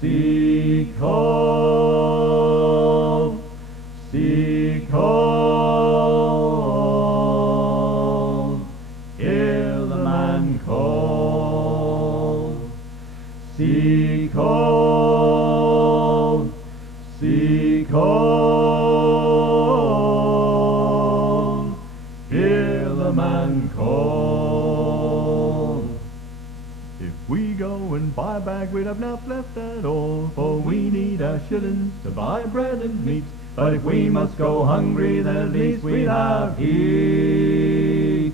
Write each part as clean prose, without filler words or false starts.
Seek all, seek all, hear the man call. Seek all, seek all, hear the man call. If we go and buy a bag, we'd have enough left at all, for we need our shillings to buy bread and meat. But if we must go hungry, then at least we'd have heat.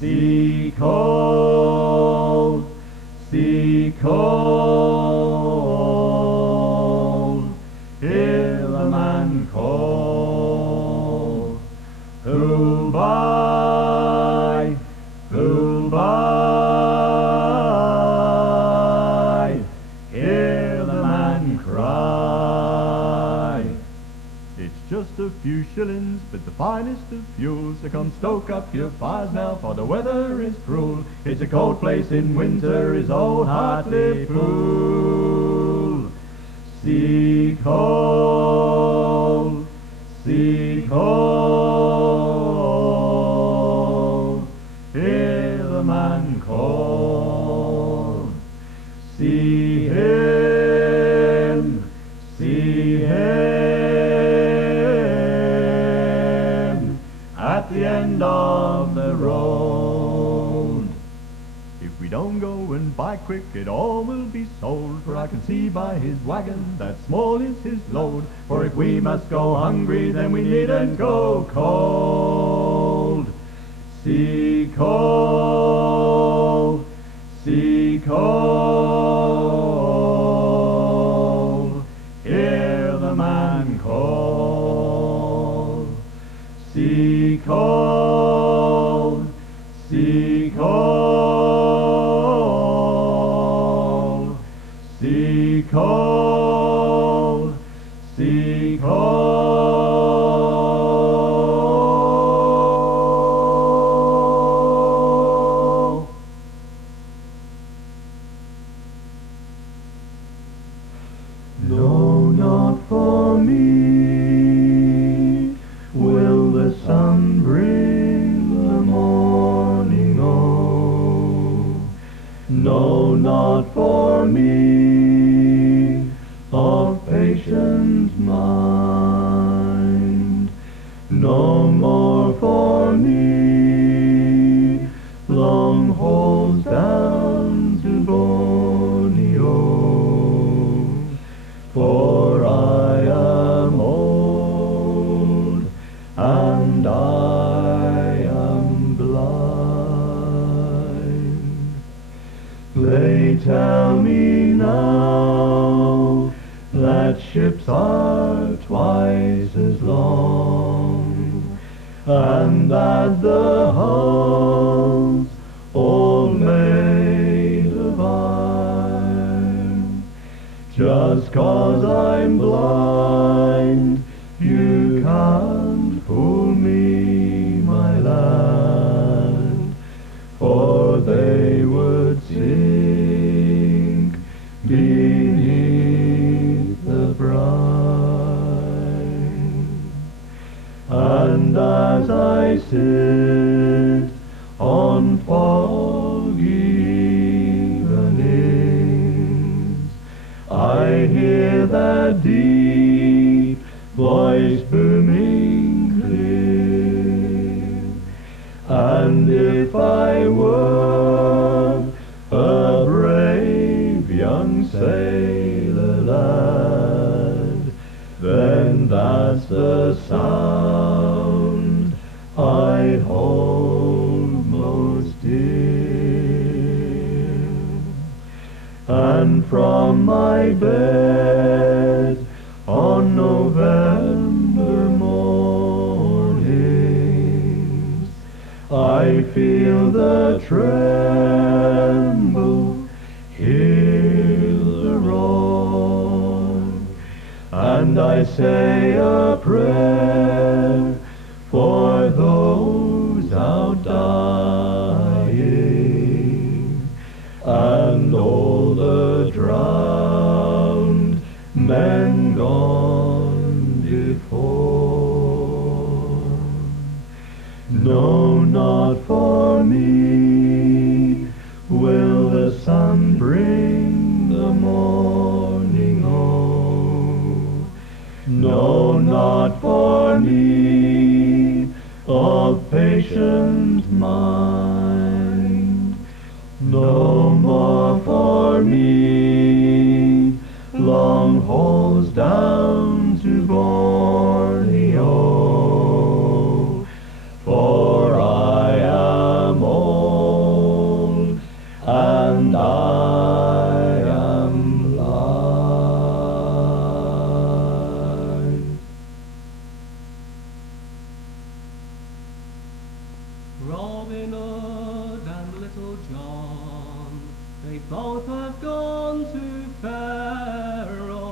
Seek all, seek all, hear the man call. Who'll buy, who'll buy, hear the man cry. It's just a few shillings, but the finest of fuel, so come stoke up your fires now, for the weather is cruel. It's a cold place in winter, is old Hartlepool. Seek all, seek all, hear the man call. See him, see him, at the end of the road. If we don't go and buy quick, it all will be sold, for I can see by his wagon that small is his load. For if we must go hungry, then we needn't go cold. Seek all, seek all, hear the man call. Seek all, seek all, seek all, seek all. No, not for me will the sun bring the morning, oh. No, not for me of patient mind. No more for me long holds down to Borneo. For I am old and I am blind. They tell me now that ships are twice as long, and that the hull's all made of iron. Just 'cause I'm blind, you can't fool me, my lad, for they would sink beneath the brine. And as I sit on foggy evenings, I hear that deep voice booming clear. And if I were a brave young sailor lad, then that's the sound I'd hold most dear. And from my bed on November mornings, I feel the tremble, hear the roar, and I say a prayer for those out dying, and all the drowned me. Will the sun bring the morning? Oh, no, not for me, of patient mind. No more for me, long holes down to Borneo. For I am old and I am blind. Robin Hood and Little John, they both have gone to Pharaoh,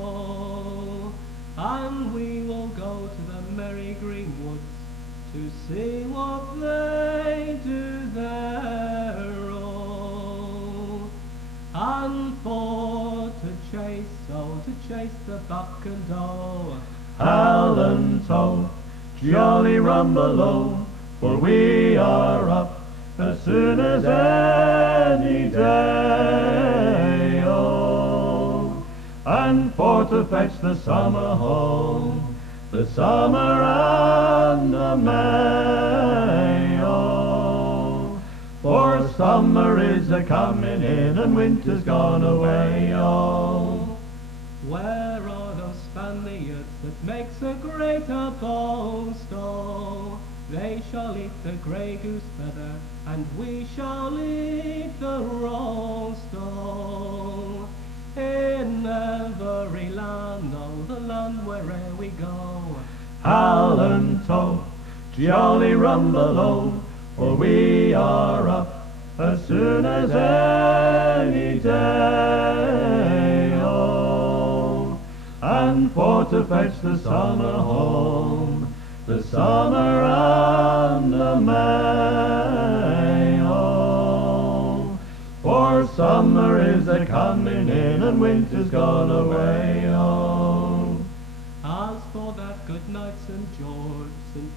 and we will go to the merry green woods to see what they do there. Oh, and for to chase the buck and doe, Allen tow, jolly rumble-o, for we are up as soon as any day. Oh, and for to fetch the summer home, the summer and the May. Oh, for summer is a-coming in and winter's gone away. Oh, where are those Spaniards that makes a greater boast? Oh, they shall eat the grey goose feather, and we shall eat the roast. Oh, in every land, oh, the land where'er we go, Allen tow, jolly rumble-o, for we are up as soon as any day. Oh, and for to fetch the summer home, the summer and the May. Oh, for summer is a-coming in and winter's gone away. Oh, as for that good knight St.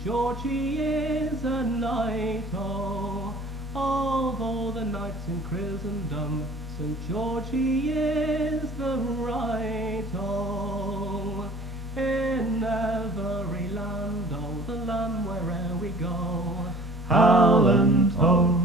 George he is a knight. Oh, of all the knights in Christendom, St. George he is the right. Oh, in every land, oh, the land where'er we go, Allen tow,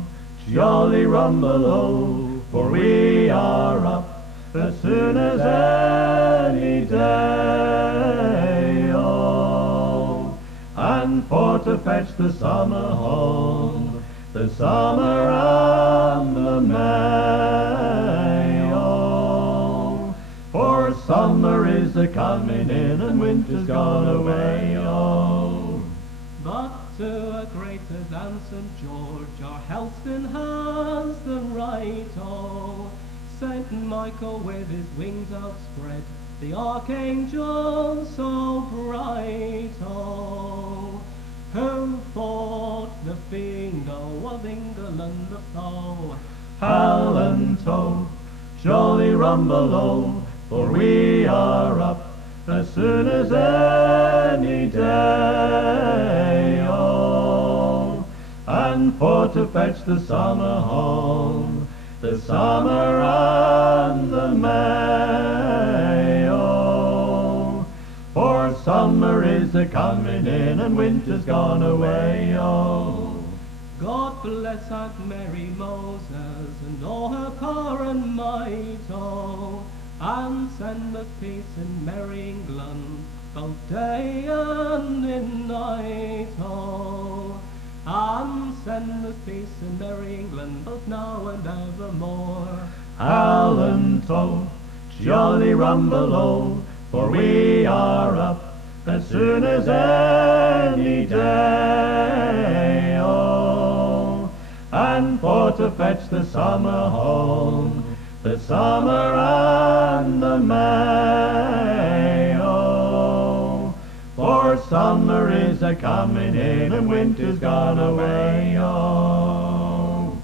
jolly rumble-o, for we are up as soon as any day. Oh, and for to fetch the summer home, the summer and the May. Oh, for summer is a-coming in and winter's gone away. Oh, but to a greater than St. George our Helston has the right. Oh, St. Michael with his wings outspread, the archangel so bright. Oh, who fought the fiend, oh, of England the foe, Allen tow, jolly rumble-o, for we are up as soon as any day. Oh, and for to fetch the summer home, the summer and the May. Oh, for summer is a-coming in and winter's gone away. Oh, God bless Aunt Mary Moses and all her power and might. Oh, and send us peace in merry England, both day and in night. Oh, and send us peace in merry England, both now and evermore. Allen tow, jolly rumble-o, for we are up as soon as any day. Oh, and for to fetch the summer home, the summer and the May. Oh, for summer is a-coming in and winter's gone away. Oh,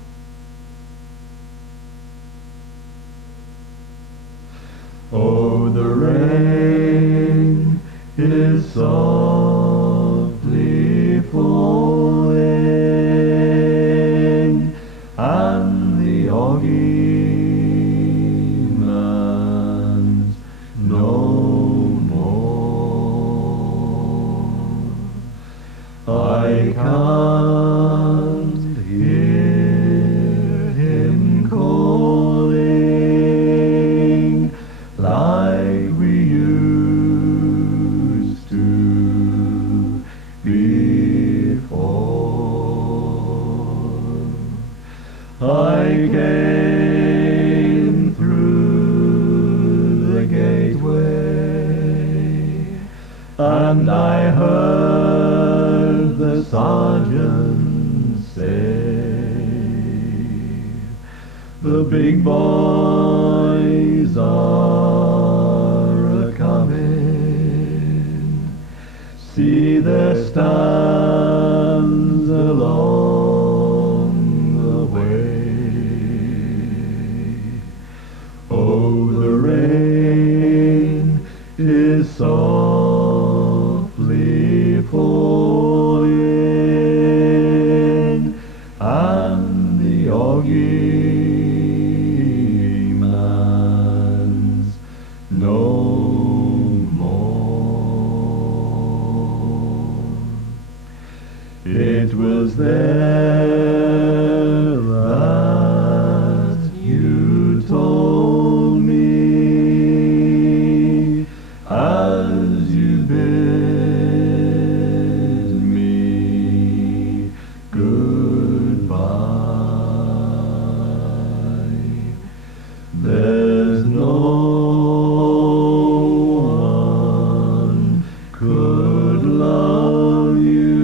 oh, the rain is softly falling, and the Oggie Man's no more. I can't hear him calling like we used to before. I came through the gateway, and I heard the sergeant say, the big boys are a-coming, see their stands along the way. Oh, the rain is softly falling, and the Oggie Man's no more. It was there that you told me, as you bid me goodbye. There's no one could love you,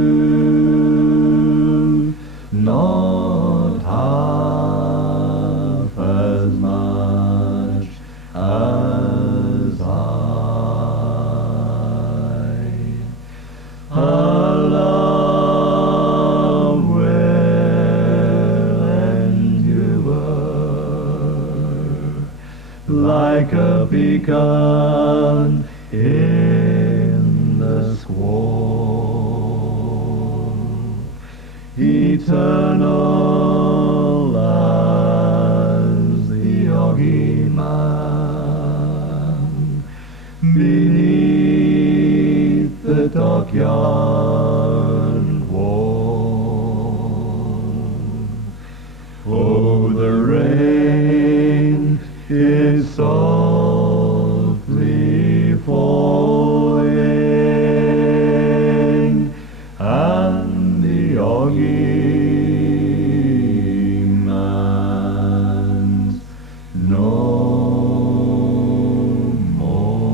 not half as much as I. Love will endure like a beacon in the squall, eternal as the Oggie Man beneath the dockyard wall. Oh, the rain is softly falling, and the Oggie Man's no more.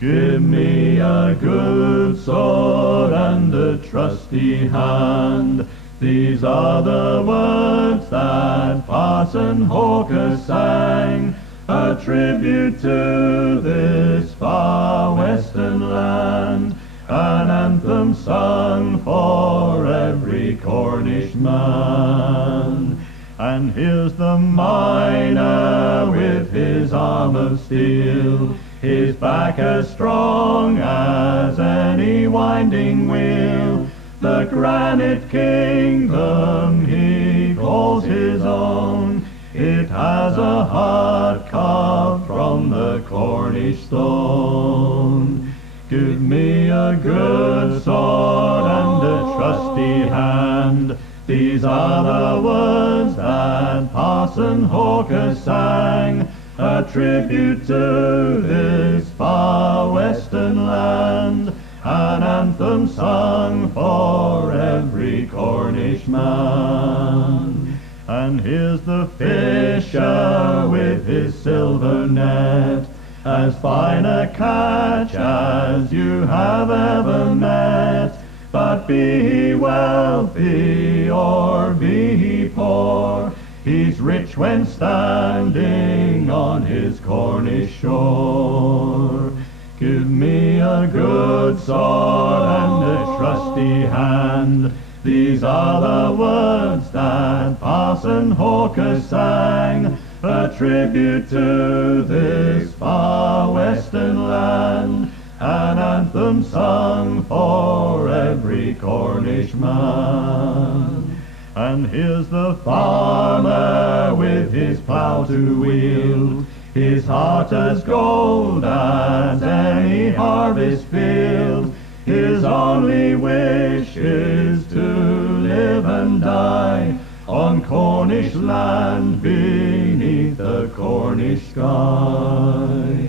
Give me a good sword and a trusty hand. These are the words that Parson Hawker sang, a tribute to this far western land, an anthem sung for every Cornish man. And here's the miner with his arm of steel, his back as strong as any winding wheel. The granite kingdom he calls his own, it has a heart carved from the Cornish stone. Give me a good sword and a trusty hand. These are the words that Parson Hawker sang, a tribute to this far western land, an anthem sung for every Cornish man. And here's the fisher with his silver net, as fine a catch as you have ever met. But be he wealthy or be he poor, he's rich when standing on his Cornish shore. Give me a good sword and a trusty hand. These are the words that Parson Hawker sang, a tribute to this far western land, an anthem sung for every Cornish man. And here's the farmer with his plough to wield, his heart as gold as any harvest field. His only wish is to live and die on Cornish land beneath the Cornish sky.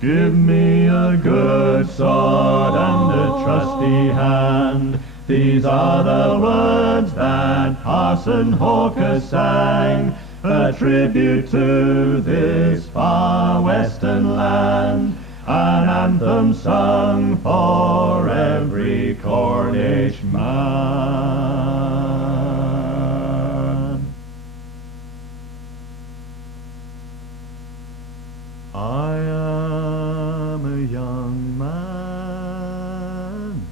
Give me a good sword and a trusty hand. These are the words that Parson Hawker sang, a tribute to this far western land, an anthem sung for every Cornish man. I am a young man,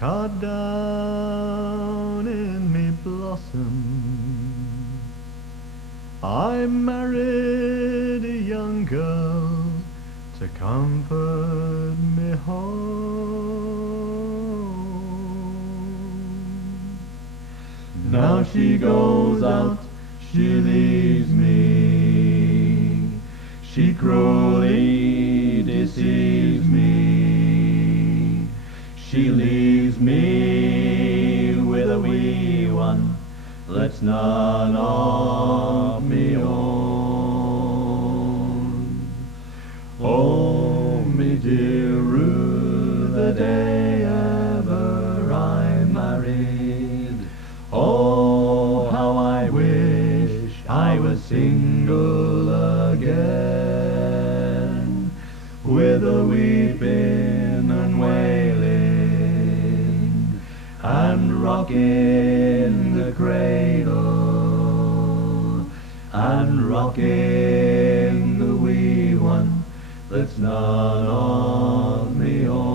caught down in me blossom. I married a young girl to comfort me home. Now she goes out, she leaves me, she cruelly deceives me. She leaves me with a wee one that's none of me own. Oh, me dear Rue, the day ever I married. Oh, how I wish I was single again, with a weeping and wailing, and rocking the cradle, and rocking the wee one that's none of me own.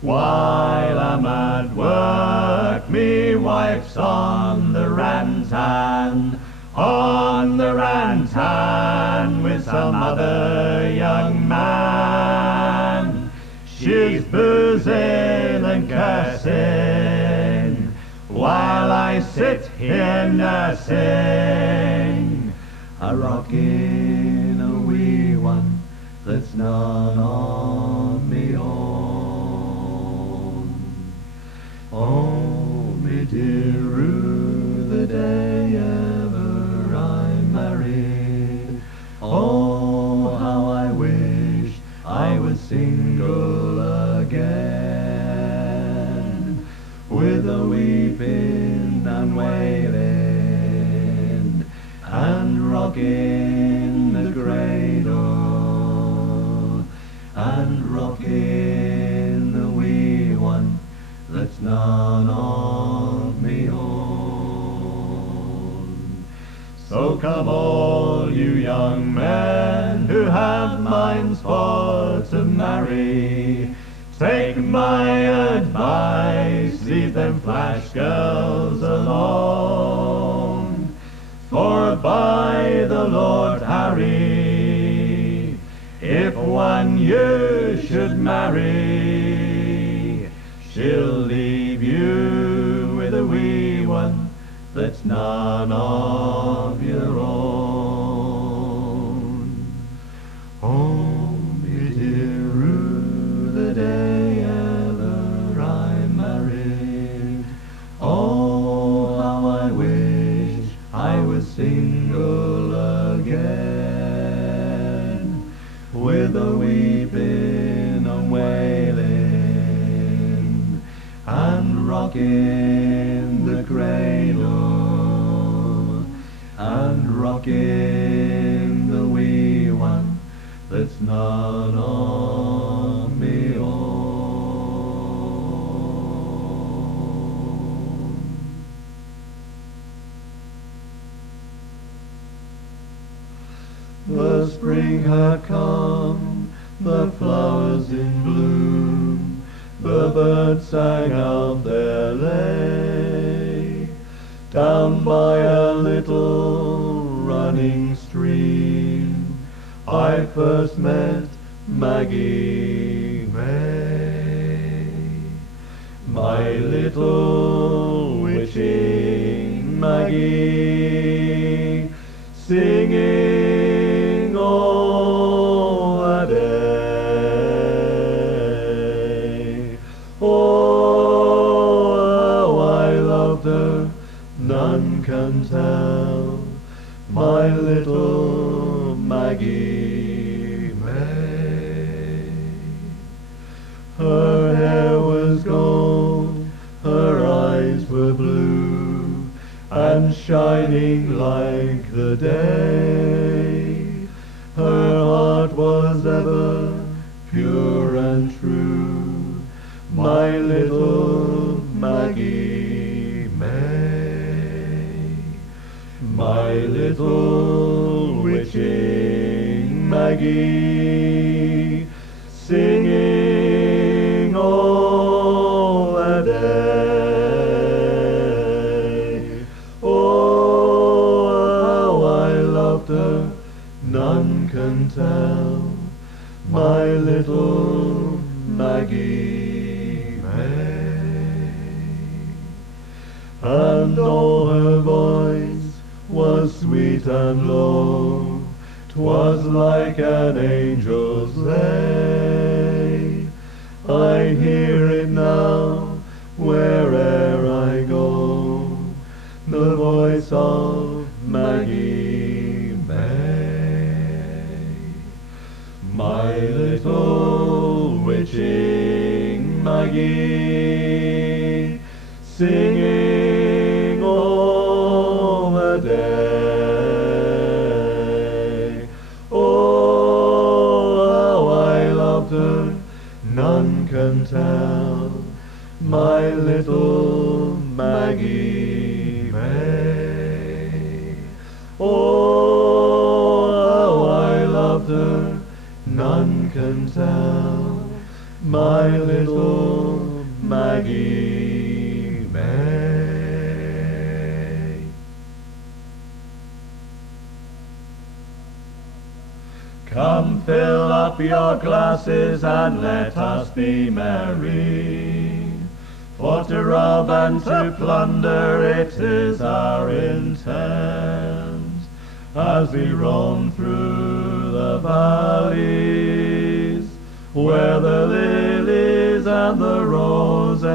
While I'm at work, me wife's on the rantan, on the rantan with some other young man. She's boozing and cursing, while I sit here nursing, a rocking a wee one that's none of me own. Oh, me dear Rue, the day ever I married. Oh, how I wish I was single again, with a weeping and wailing, and rocking the cradle, and rocking the wee one that's none of me own. So come all you young men who have minds for to marry, take my advice, leave them flash girls alone. For by the Lord Harry, if one you should marry, she'll leave you with a wee one that's none of your own. Oh, me dear Rue, the day ever I married. Oh, how I wish I was single again, with a weeping and wailing, and rocking the cradle, and rocking the wee one that's none of me own. The spring had come, the flowers in bloom, the birds sang out their lay. Down by a little running stream, I first met met Maggie May. My little witching Maggie, singing all the day. Oh, how I loved her, none can tell, my little Maggie May. Her hair was gold, her eyes were blue, and shining like the day. Her heart was ever pure and true, my little Maggie May. My little witching Maggie, singing all the day. Oh, how I loved her, none can tell, my little Maggie May. And though her voice was sweet and low, 'twas like an angel's lay. I hear it now where'er I go, the voice of Maggie May. My little witching Maggie, singing all the day. Oh, how I loved her, none can tell, my little Maggie May. Oh, how I loved her, none can tell, my little Maggie May. Come fill up your glasses and let us be merry, for to rob and to plunder it is our intent, as we roam through the valleys, where the lilies and the roses,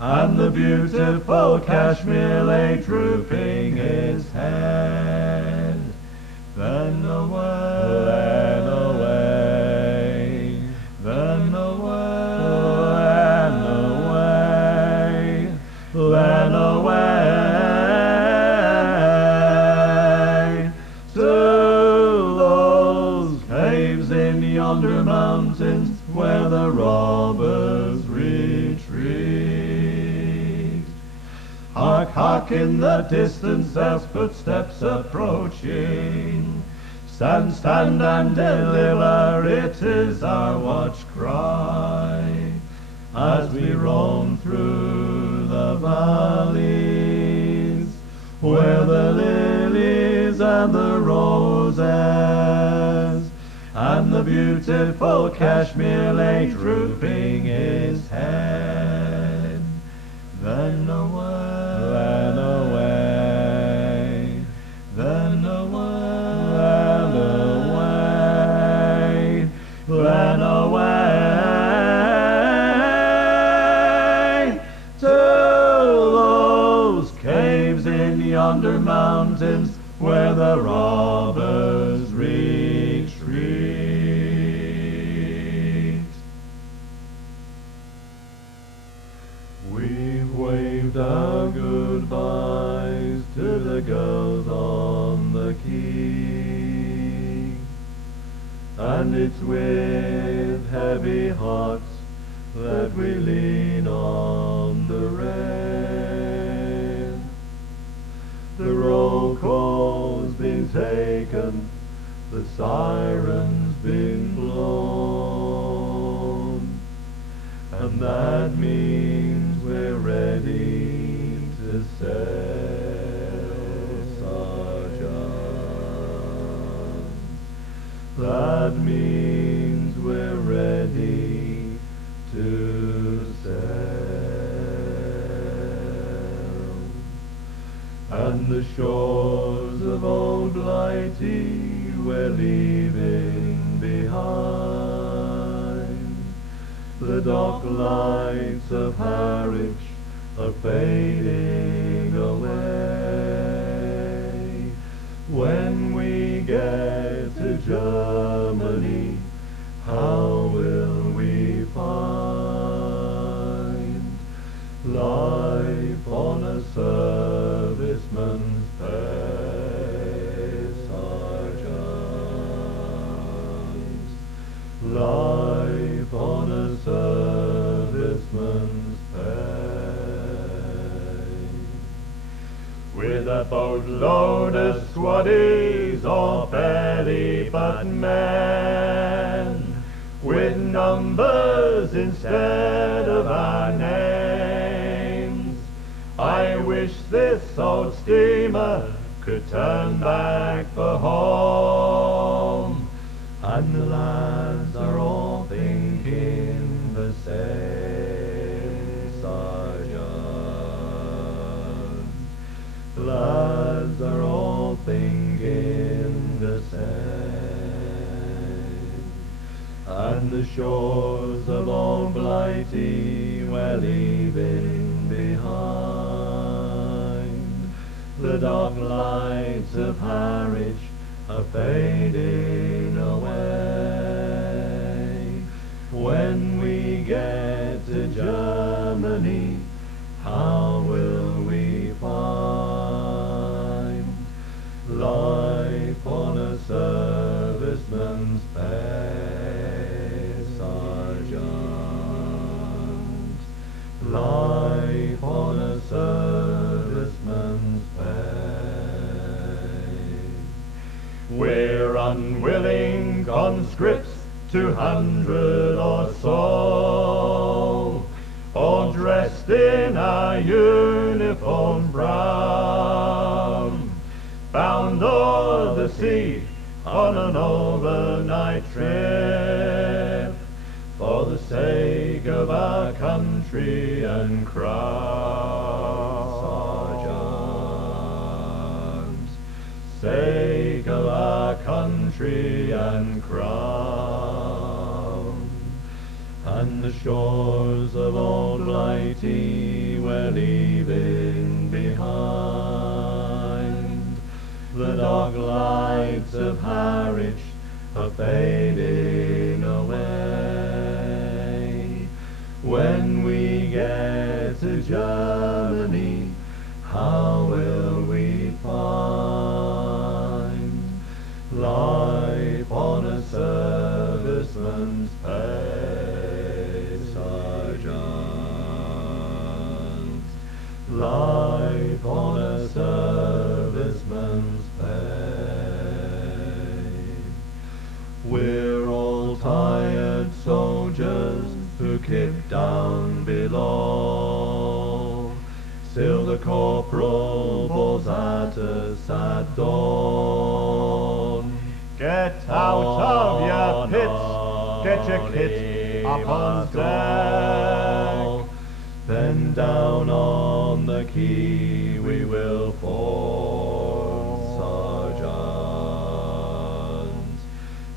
and the beautiful cashmere lay drooping his head. Then away, then away, then away, then away, to those caves in yonder mountains where the robbers retreat. Hark, hark, in the distance there's footsteps approaching. Stand, stand and deliver, it is our watch cry, as we roam through the valleys, where the lilies and the roses, and the beautiful cashmere lay drooping his head. Then away, then away, then away, then away, to those caves in yonder mountains where the robbers retreat. We've waved our goodbyes to the girls on the quay, and it's with heavy hearts that we lean on the rail. The roll call's been taken, the siren's been blown, and that means we're ready to sail, Sergeant. that means we're ready to sail. And the shores of Old Blighty we're leaving behind. The dock lights of Harwich are fading away. When we get to Germany, how will we find life on a serviceman's pay, sergeant? Life on a serviceman's pay. With a boatload of squaddies or barely but men, with numbers instead of our names, I wish this old steamer could turn back for home. And the lads are all thinking the same, sergeant. Lads are all thinking the same. And the shores of Old Blighty we're leaving behind. The dock lights of Harwich are fading away. When we get to Germany, how will we find life on a serviceman's pay, sergeant? Life on a serviceman's pay. We're unwilling conscripts, 200 or so, all dressed in our uniform brown, bound o'er the sea on an overnight trip, for the sake of our country and crown, sergeant, sake of our country and crown. And the shores of Old Blighty we're leaving behind. The dock lights of Harwich are fading away. When we get to Germany, how will we find life on a serviceman's pay, sergeant? Life on a serviceman's pay. We're all tired soldiers who keep down below. Still the corporal bawls at us at dawn. Get out of your pits, get your kit up on deck. Then down on the quay we will fall, sergeant.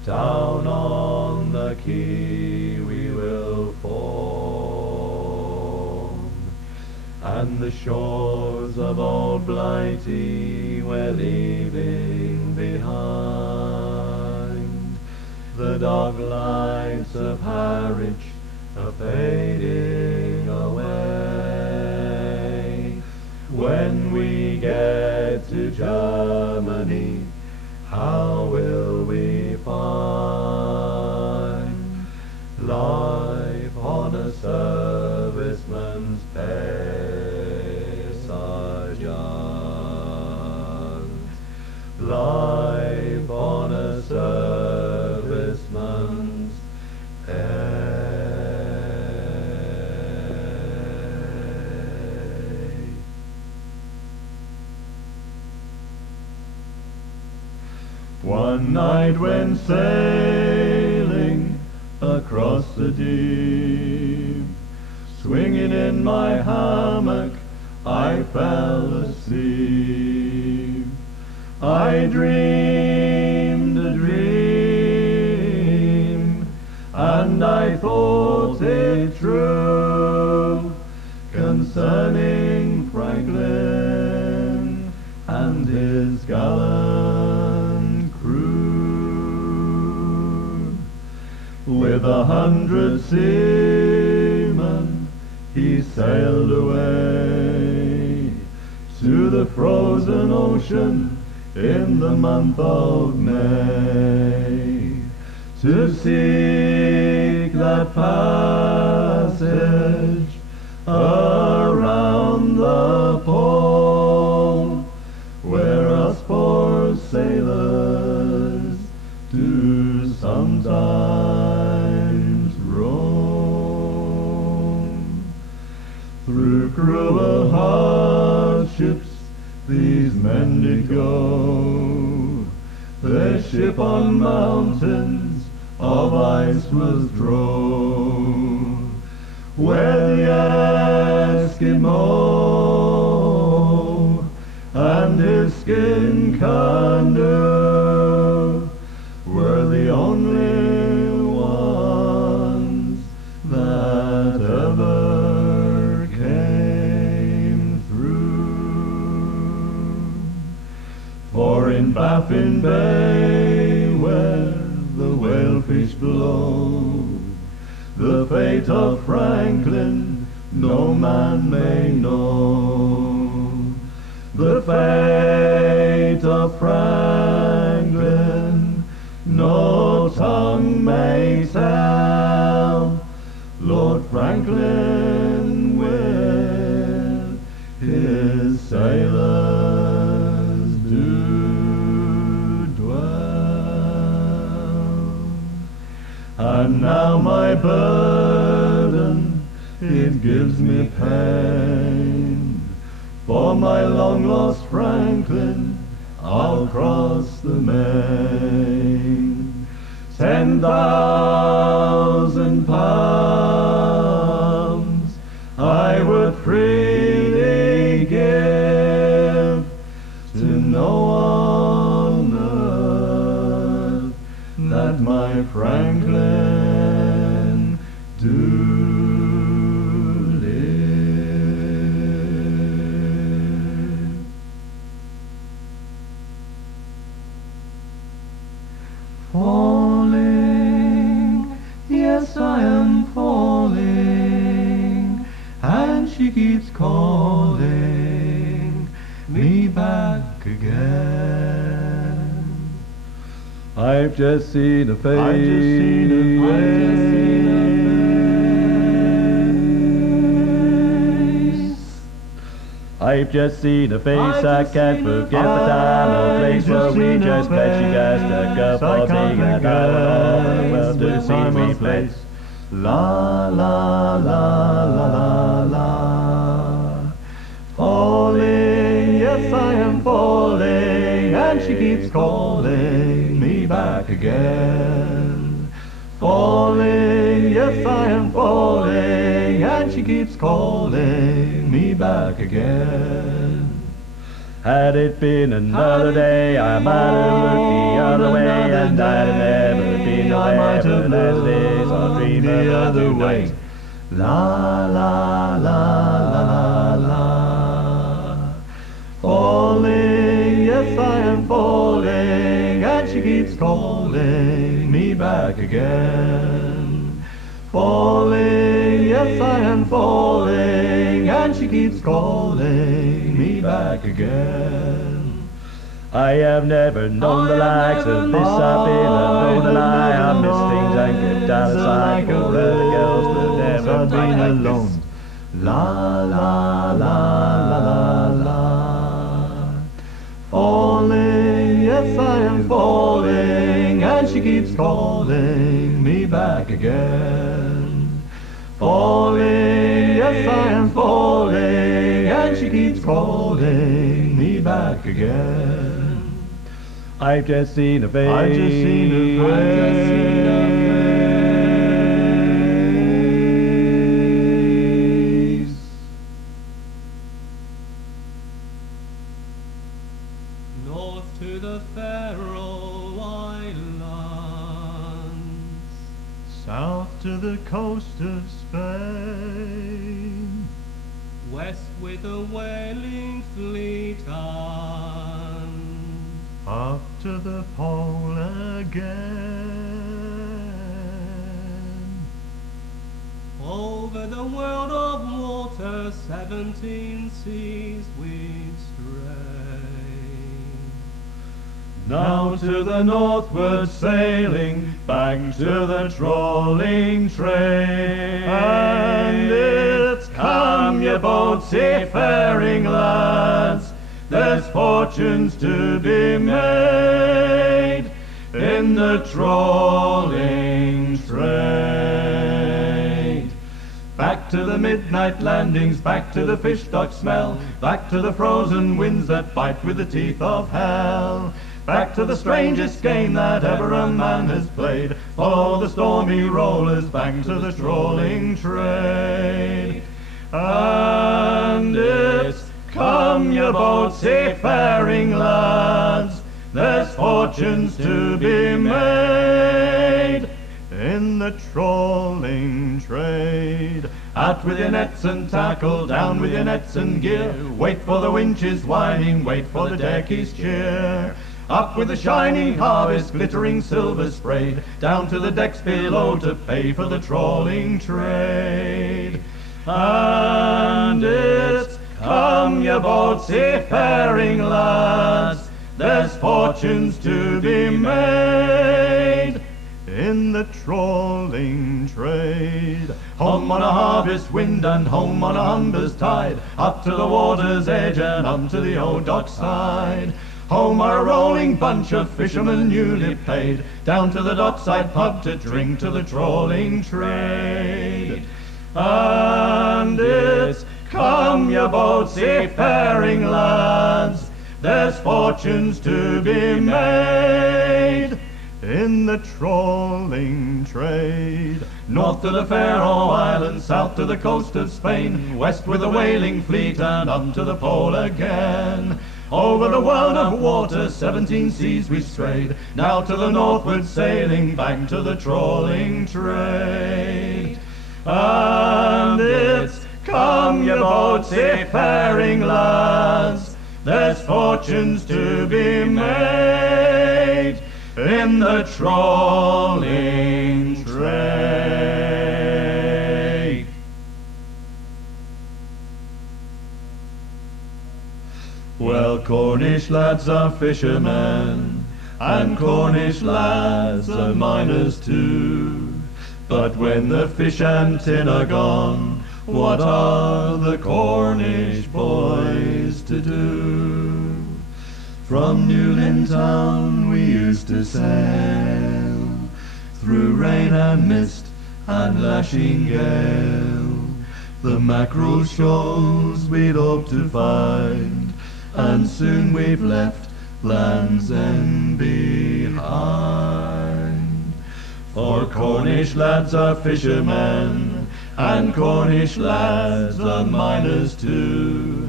Down on the quay we will fall. And the shores of Old Blighty we're leaving behind. The dock lights of Harwich are fading away. When we get to Germany, how will we find life on a serviceman's pay, sergeant? Life on a serviceman's pay. One night when sailing the deep. Swinging in my hammock, I fell asleep. I dreamed a dream, and I thought it true, concerning Franklin and his gallant crew. With 100 seamen he sailed away to the frozen ocean in the month of May, to seek that passage around the pole, where us poor sailors do sometimes roam. Through cruel hardships these men did go, their ship on mountains of ice was drove, where the Eskimo and his skin canoe were the only ones that ever came through. For in Baffin Bay, where the whalefish blow, the fate of Franklin no man may know. The fate of Franklin no tongue may tell. Lord Franklin with his sailors do dwell. And now my burden, it gives me pain, for my long-lost Franklin I'll cross the main. 10,000 pounds I would freely give to no on earth that my Franklin do live. Falling, yes I am falling, and she keeps calling me back again. I've just seen a face, I've just seen a face, I can't forget the time or place where we just met. She just a cup of tea and I went all the world to see me place. La la la la la la. Falling, yes I am falling, and she keeps calling me back again. Falling, yes I am falling, and she keeps calling me back again. Had it been another day, I might have looked the other way, and I'd have never been aware, but as it is, I'll dream the other way. La la la la la la. Falling, yes I am falling, and she keeps calling me back again. Falling, yes I am falling, and she keeps calling me back again. I have never known the likes of this, I've been alone and I have missed things and kept out of sight for other girls, but never been alone. La la la la la la. Falling, yes I am falling, and she keeps calling me back again. Falling, yes I am falling, and she keeps calling me back again. I've just seen a face, I've just seen a face, south to the coast of Spain, west with a whaling fleet and up to the pole again. over the world of water 17 seas we'd stray. Now to the northward sailing, back to the trawling trade. And it's come, ye bold seafaring lads, there's fortunes to be made in the trawling trade. Back to the midnight landings, back to the fish stock smell, back to the frozen winds that bite with the teeth of hell. Back to the strangest game that ever a man has played, follow the stormy rollers back to the trawling trade. And it's come, ye bold seafaring lads, there's fortunes to be made in the trawling trade. Out with your nets and tackle, down with your nets and gear, wait for the winches whining, wait for the deckies cheer. Up with the shiny harvest, glittering silver sprayed, down to the decks below to pay for the trawling trade. And it's come, ye bold seafaring lads, there's fortunes to be made in the trawling trade. Home on a harvest wind and home on a humber's tide, up to the water's edge and up to the old dockside. Home are a rolling bunch of fishermen newly paid, down to the dockside pub to drink to the trawling trade. And it's come, ye bold seafaring lads, there's fortunes to be made in the trawling trade. North to the Faroe Islands, south to the coast of Spain, west with a whaling fleet and up to the pole again. Over the world of water 17 seas we strayed, now to the northward sailing, back to the trawling trade. And it's come, ye bold seafaring lads, there's fortunes to be made in the trawling trade. Well, Cornish lads are fishermen, and Cornish lads are miners too. But when the fish and tin are gone, what are the Cornish boys to do? From Newlyn town we used to sail, through rain and mist and lashing gale. The mackerel shoals we'd hope to find, and soon we've left Land's End behind. For Cornish lads are fishermen, and Cornish lads are miners too.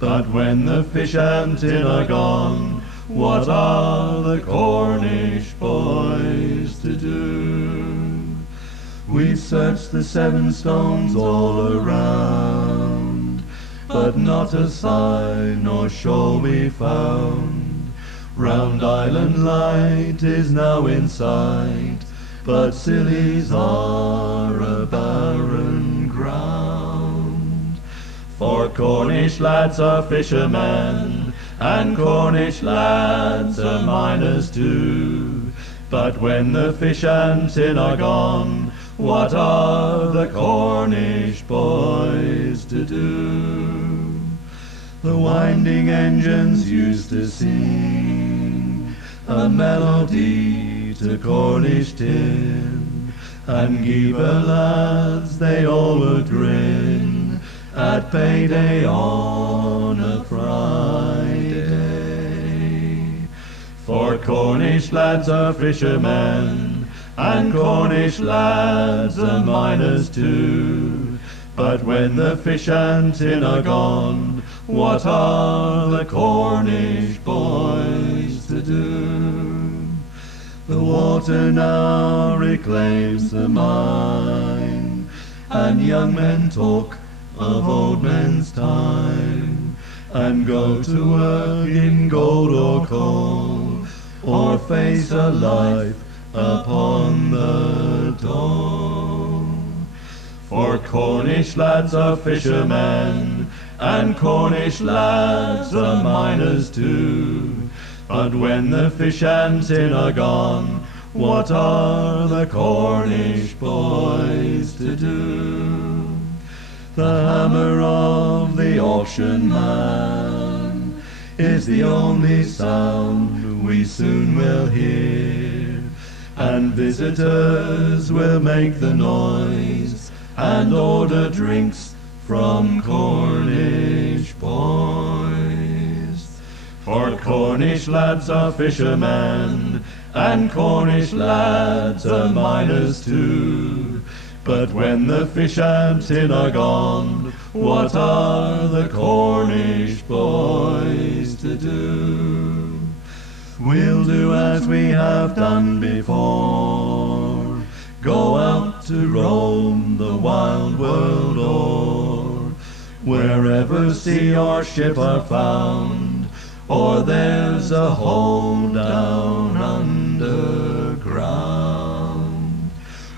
But when the fish and tin are gone, what are the Cornish boys to do? We searched the seven stones all around, but not a sign nor shore we found. Round Island Light is now in sight, but Scillies are a barren ground. For Cornish lads are fishermen, and Cornish lads are miners too. But when the fish and tin are gone, what are the Cornish boys to do? The winding engines used to sing a melody to Cornish tin, and Geever lads they all would grin at payday on a Friday. For Cornish lads are fishermen, and Cornish lads are miners too. But when the fish and tin are gone, what are the Cornish boys to do? The water now reclaims the mine, and young men talk of old men's time, and go to work in gold or coal, or face a life upon the dawn. For Cornish lads are fishermen, and Cornish lads are miners too. But when the fish and tin are gone, what are the Cornish boys to do? The hammer of the auction man is the only sound we soon will hear, and visitors will make the noise and order drinks from Cornish boys. For Cornish lads are fishermen, and Cornish lads are miners too. But when the fish and tin are gone, what are the Cornish boys to do? We'll do as we have done before, go out to roam the wild world o'er, wherever sea or ship are found, or there's a hole down underground.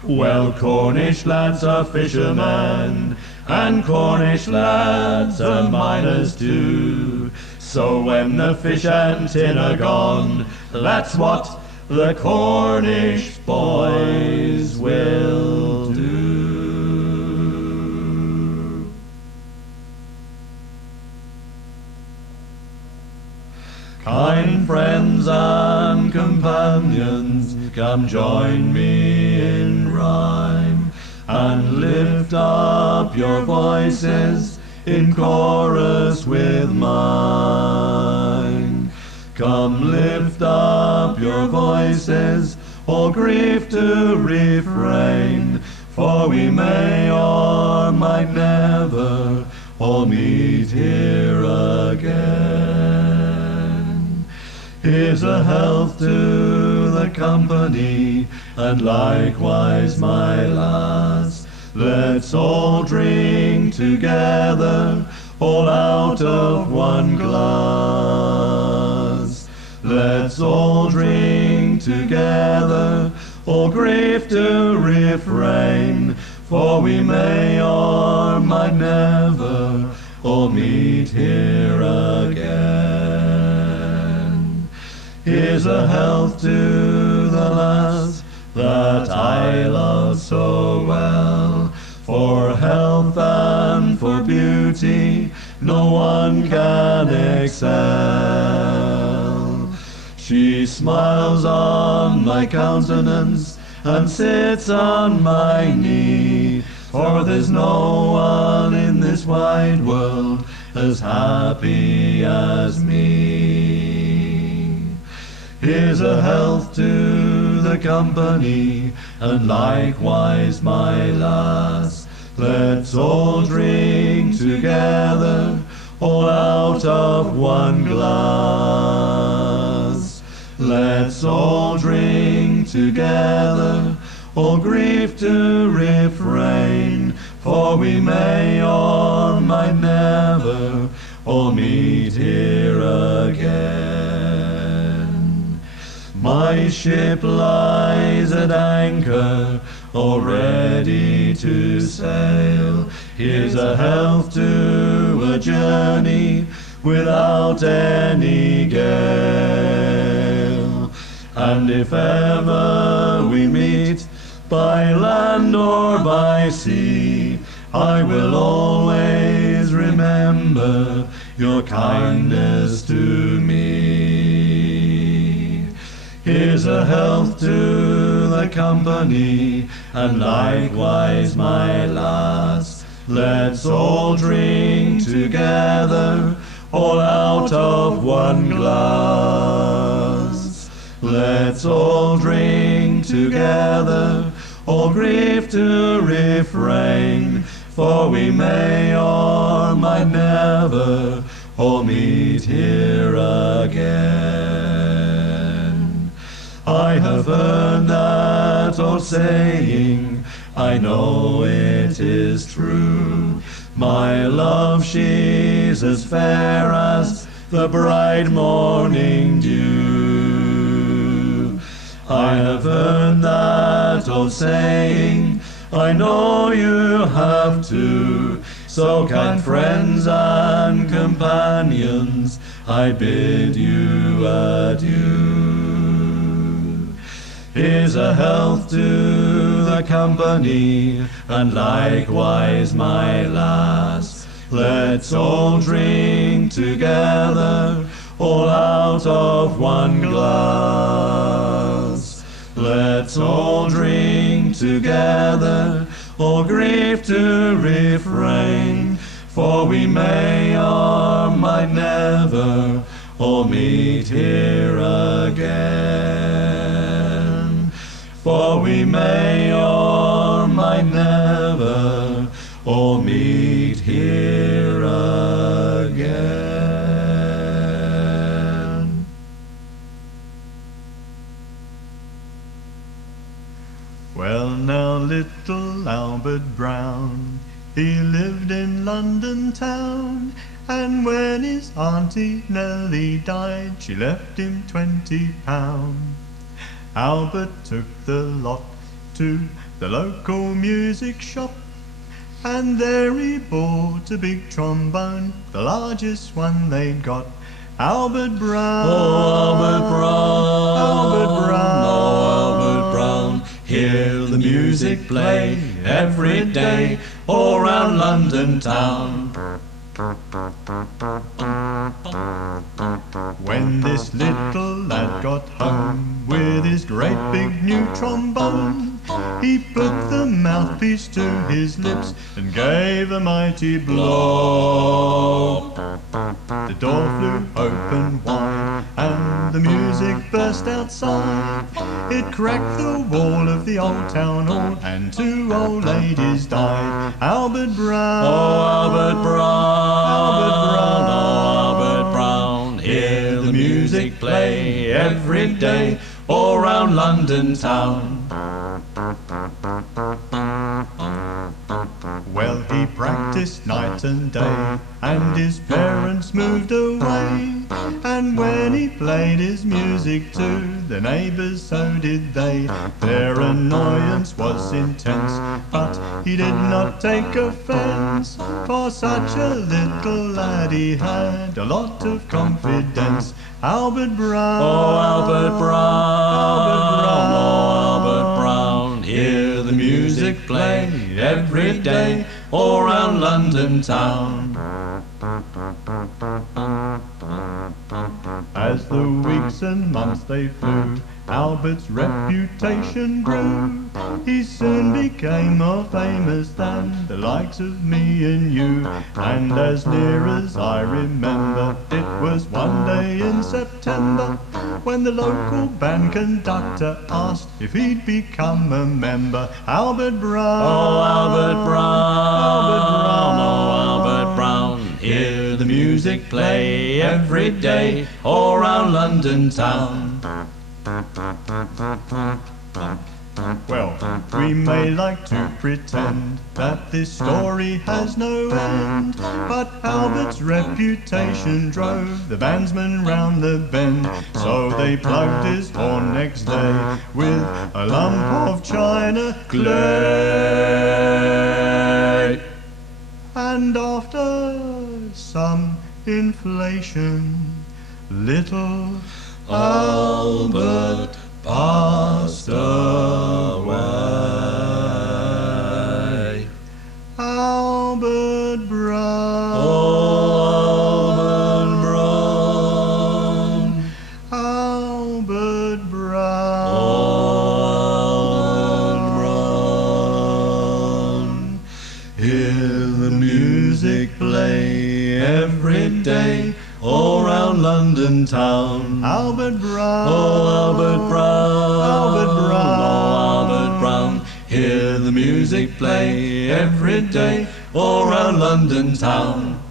Well, Cornish lads are fishermen, and Cornish lads are miners too. So when the fish and tin are gone, that's what the Cornish boys will do. Kind friends and companions, come join me in rhyme, and lift up your voices in chorus with mine. Come lift up your voices, all grief to refrain, for we may or might never all meet here again. Here's a health to the company, and likewise my lass. Let's all drink together, all out of one glass. Let's all drink together, all grief to refrain, for we may or might never all meet here again. Here's a health to the lass that I love so well, for health and for beauty no one can excel. She smiles on my countenance and sits on my knee, for there's no one in this wide world as happy as me. Here's a health to the company, and likewise my lass. Let's all drink together, all out of one glass. Let's all drink together, all grief to refrain, for we may or might never all meet here again. My ship lies at anchor, all ready to sail. Here's a health to a journey without any gale. And if ever we meet by land or by sea, I will always remember your kindness to me. Here's a health to the company, and likewise my lass. Let's all drink together, all out of one glass. Let's all drink together, all grief to refrain, for we may or might never all meet here again. I have heard that old saying, I know it is true. My love, she's as fair as the bright morning dew. I have heard that old saying, I know you have too. So kind friends and companions, I bid you adieu. Here's a health to the company, and likewise my lass. Let's all drink together, all out of one glass. Let's all drink together, all grief to refrain, for we may or might never all meet here again. For we may or might never all meet here again. Well, now little Albert Brown, he lived in London town, and when his auntie Nellie died, she left him £20. Albert took the lot to the local music shop, and there he bought a big trombone, the largest one they'd got. Albert Brown, Oh, Albert Brown, Albert Brown, oh, Albert Brown, hear the music play every day all round London town. When this little lad got home with his great big new trombone, he put the mouthpiece to his lips and gave a mighty blow. The door flew open wide and the music burst outside. It cracked the wall of the old town hall and two old ladies died. Albert Brown, Oh, Albert Brown, Albert Brown, oh, Albert Brown, hear the music play every day all round London town. Well, he practiced night and day, and his parents moved away. And when he played his music to the neighbours, so did they. Their annoyance was intense, but he did not take offence, for such a little lad he had a lot of confidence. Albert Brown, Oh, Albert Brown, Albert Brown, oh, Albert Brown, hear the music play every day all round London town. As the weeks and months they flew, Albert's reputation grew. He soon became more famous than the likes of me and you. And as near as I remember, it was one day in September when the local band conductor asked if he'd become a member. Albert Brown, Oh, Albert Brown, Albert Brown, oh, Albert Brown, hear the music play every day all round London town. Well, we may like to pretend that this story has no end, but Albert's reputation drove the bandsman round the bend. So they plugged his horn next day with a lump of china clay. And after some inflation, little Albert passed away. Albert Brown, Oh, Albert Brown, Albert Brown, oh, Albert Brown, hear the music play every day all round London town. Albert Brown, Oh, Albert Brown, Albert Brown, oh, Albert Brown, hear the music play every day all round London town.